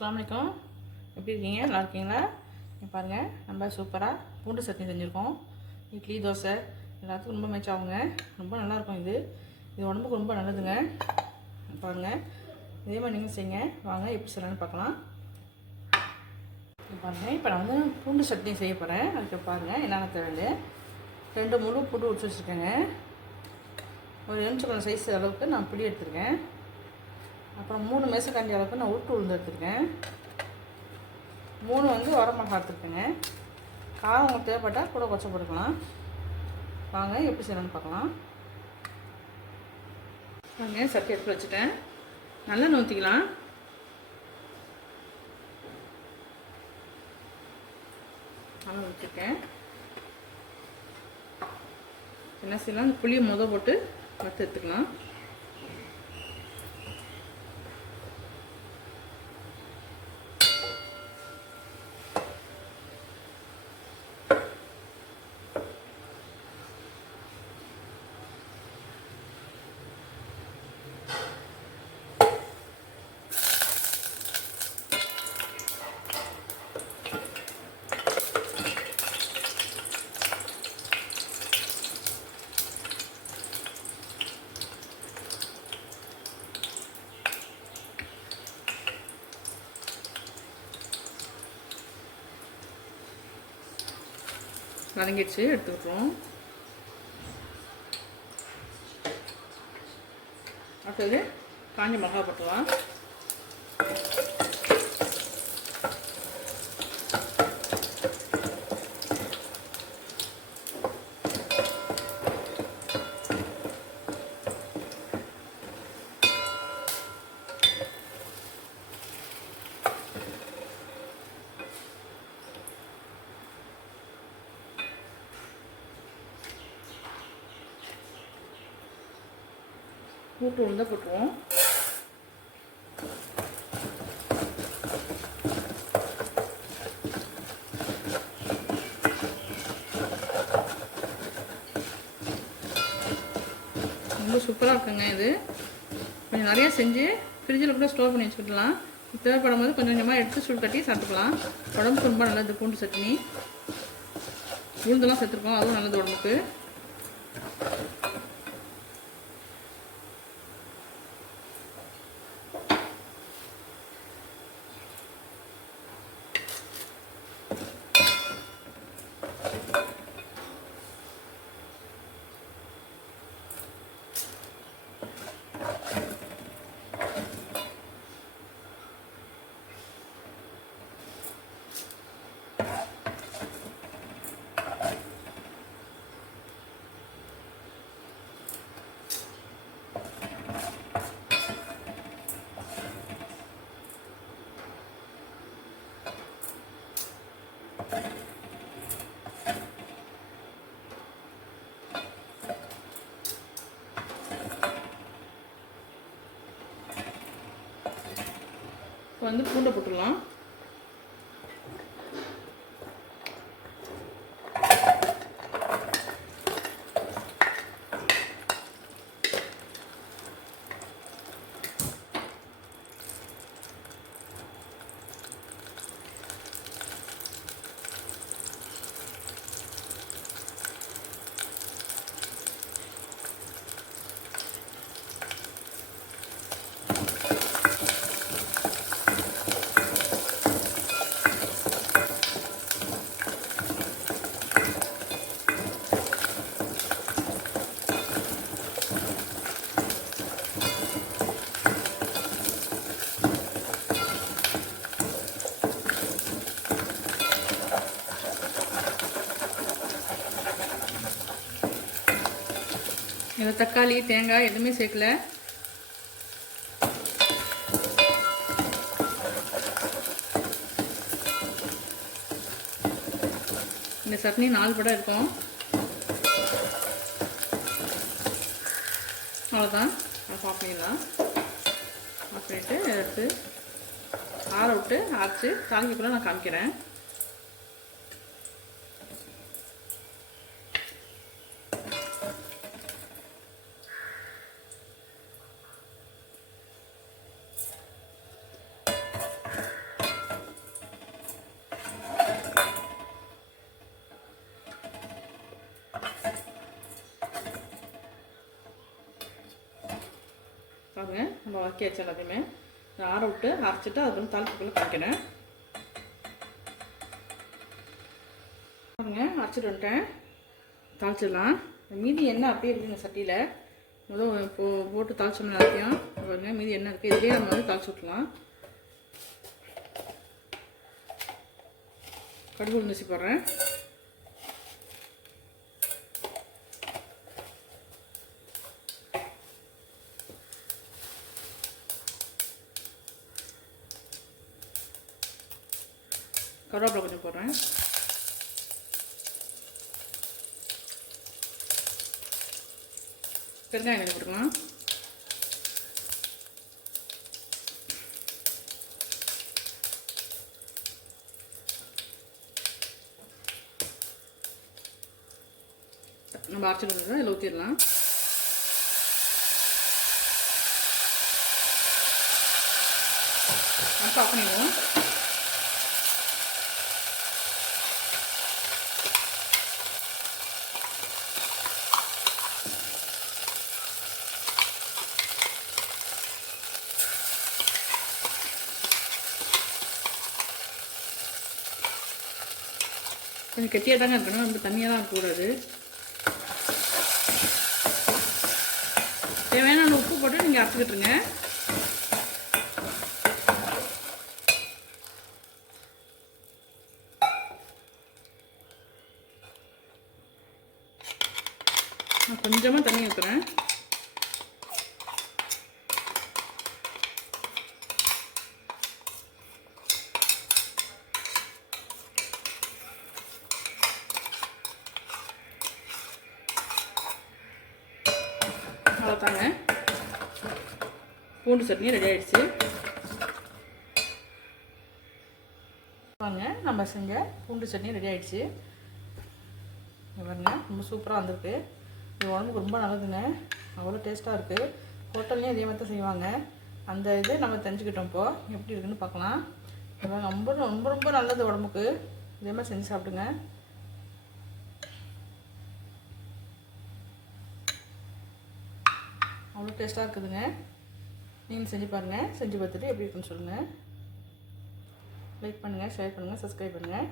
அஸ்ஸலாமு அலைக்கும். எப்படி இருக்கீங்க? நல்லா இருக்கீங்களா? பாருங்கள், நம்ம சூப்பராக பூண்டு சட்னி செஞ்சுருக்கோம். இட்லி, தோசை எல்லாத்துக்கும் ரொம்ப மேட்ச் ஆகுங்க. ரொம்ப நல்லாயிருக்கும். இது உடம்புக்கு ரொம்ப நல்லதுங்க. பாருங்கள், இதே மாதிரி நீங்கள் செய்யுங்க. வாங்க எப்படி செய்யலான்னு பார்க்கலாம். பாருங்கள், இப்போ நான் வந்து பூண்டு சட்னி செய்ய போகிறேன். அதுக்கு பாருங்கள் என்னென்ன தேவையில்லை. 2 முழு பூண்டு உரிச்சு வச்சுருக்கேங்க. ஒரு எலுமிச்சம்பழம் சைஸ் அளவுக்கு நான் புளி எடுத்துருக்கேன். அப்புறம் 3 மேசக்காண்டி அளவுக்கு நான் உருட்டு உளுந்து எடுத்துருக்கேன். 3 வந்து வரமிளகா எடுத்துருக்கேங்க. காரம் உங்களுக்கு தேவைப்பட்டால் கூட கொச்சை போட்டுக்கலாம். வாங்க எப்படி செய்யணும்னு பார்க்கலாம். வாங்க, சட்டி எடுத்து வச்சுட்டேன். நல்லா ஊற்றிக்கலாம். நல்லா ஊற்றிருக்கேன். என்ன செய்யலாம், அந்த புளியை போட்டு வறுத்து எடுத்துக்கலாம். வதங்கிடுச்சு, எடுத்துக்கிட்டோம். அடுத்தது காஞ்ச மிளகா போட்டுக்கலாம். கூட்டு உளுந்த போட்டுருவோம். ரொம்ப சூப்பராக இருக்குங்க. இது கொஞ்சம் நிறையா செஞ்சு ஃப்ரிட்ஜில் கூட ஸ்டோர் பண்ணி வச்சுக்கிடலாம். தேவைப்படும் போது கொஞ்சம் கொஞ்சமாக எடுத்து சூடு கட்டி சாப்பிட்டுக்கலாம். உடம்புக்கு ரொம்ப நல்லது. பூண்டு சட்னி உளுந்தெல்லாம் சேர்த்துருக்கோம், அதுவும் நல்லது உடம்புக்கு. இப்போ வந்து பூண்டை போட்டுடலாம். இதில் தக்காளி, தேங்காய் எதுவுமே சேர்க்கல. இந்த சட்னி 4 படம் இருக்கும். அவ்வளோதான். ஆஃப் பண்ணிடலாம். ஆஃப் பண்ணிவிட்டு எடுத்து ஆற விட்டு அரைச்சி தாளிக்கக்குள்ள நான் காமிக்கிறேன். பாருங்கள் நம்ம வதக்கியாச்சு எல்லாத்தையுமே. ஆற விட்டு அரைச்சிட்டு அதுக்கப்புறம் தாளிப்புக்குள்ளே காய்க்கிறேன். பாருங்கள் அரைச்சிட்டு வந்துட்டேன். தாளிச்சிடலாம். மீதி எண்ணெய் அப்படியே இருக்குங்க சட்டியில். முதல் போட்டு தாளிச்சோம்னா எல்லாத்தையும் பாருங்கள் மீதி எண்ணெய் இருக்குது. இதுலேயே நம்ம வந்து தாளிச்சு விட்லாம். கடுகு உளுந்து போடுறேன். கருவேப்பிலை கொஞ்சம் போடுறேன். பெருங்காயம் கொஞ்சம் போட்டுக்கலாம். நம்ம அரைச்சிட்டு வந்து இதில் ஊற்றிடலாம். அப்போ ஆஃப் பண்ணிடுவோம். கொஞ்சம் கெட்டியாக தாங்க இருக்கணும், ரொம்ப தண்ணியாக தான் இருக்கக்கூடாது. தேவையான உப்பு போட்டு நீங்கள் அரைச்சிக்கிட்டுருங்க. நான் கொஞ்சமாக தண்ணி ஊற்றுறேன். அவ்வளோதாங்க, பூண்டு சட்னி ரெடி ஆகிடுச்சு. வாங்க நம்ம செஞ்ச பூண்டு சட்னி ரெடி ஆகிடுச்சு. பாருங்க ரொம்ப சூப்பராக வந்திருக்கு. இது உடம்புக்கு ரொம்ப நல்லதுங்க, அவ்வளோ டேஸ்ட்டாக இருக்குது. ஹோட்டல்லையும் இதே மாதிரி தான் செய்வாங்க. அந்த இது நம்ம தெரிஞ்சுக்கிட்டோம். இப்போது எப்படி இருக்குன்னு பார்க்கலாம். ரொம்ப ரொம்ப ரொம்ப நல்லது உடம்புக்கு. இதே மாதிரி செஞ்சு சாப்பிடுங்க. அவ்வளோ டேஸ்ட்டாக இருக்குதுங்க. நீங்கள் செஞ்சு பாருங்கள். செஞ்சு பார்த்துட்டு எப்படி இருக்குன்னு சொல்லுங்கள். லைக் பண்ணுங்கள், ஷேர் பண்ணுங்கள், சப்ஸ்கிரைப் பண்ணுங்கள்.